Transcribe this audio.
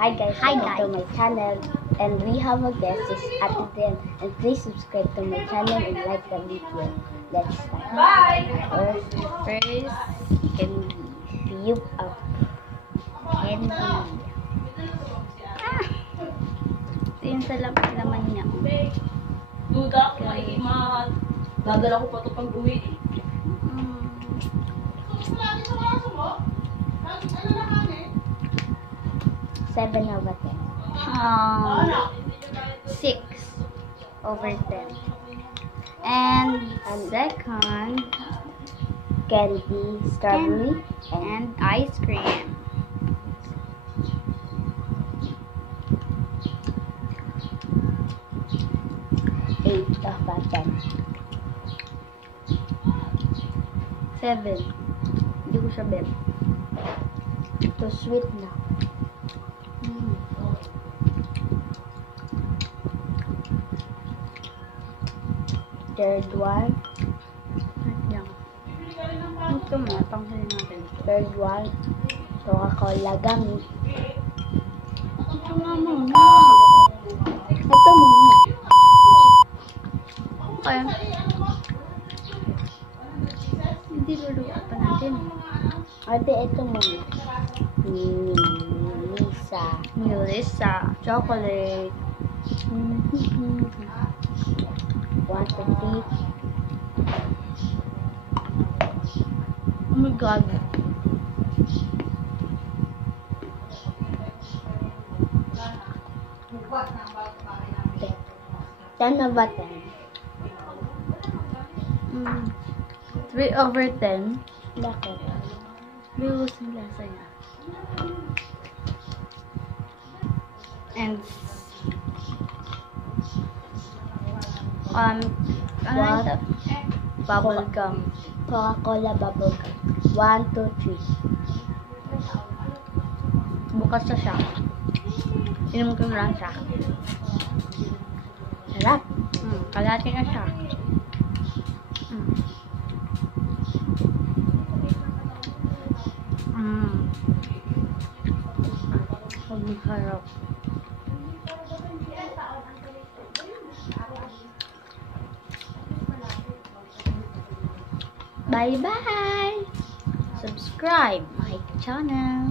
Hi guys, Hi, welcome guys. to my channel, and we have a guest, is Ate Del, and please subscribe to my channel and like the video. Let's start. First, Candy. See you up. Candy. Ito yung sa laman niya. Duda ako dadala ko pa ito pag uwi. Mm. 7 over 10. 6/10. And second, Candy, strawberry, and ice cream. 8 over 10. 7. Hindi ko siya bet. Too sweet na. Third one. Yan. Ito mo, panghalin natin. Third one. Coca-Cola gummy. Ito nga muna. Ito muna. Okay. Hindi luluwa pa natin. Ate, ito muna. Melissa. Chocolate. 1, 2, 3. Oh my God. Ten over 10. 3/10. Bakit? Biwas yung lasa niya. And ano What? ito? Bubble gum. Coca-Cola bubble gum. 1, 2, 3. Bukas na siya. Inom ko lang siya. Sarap. Kalahati na siya. Ang harap. Bye-bye! Subscribe my channel.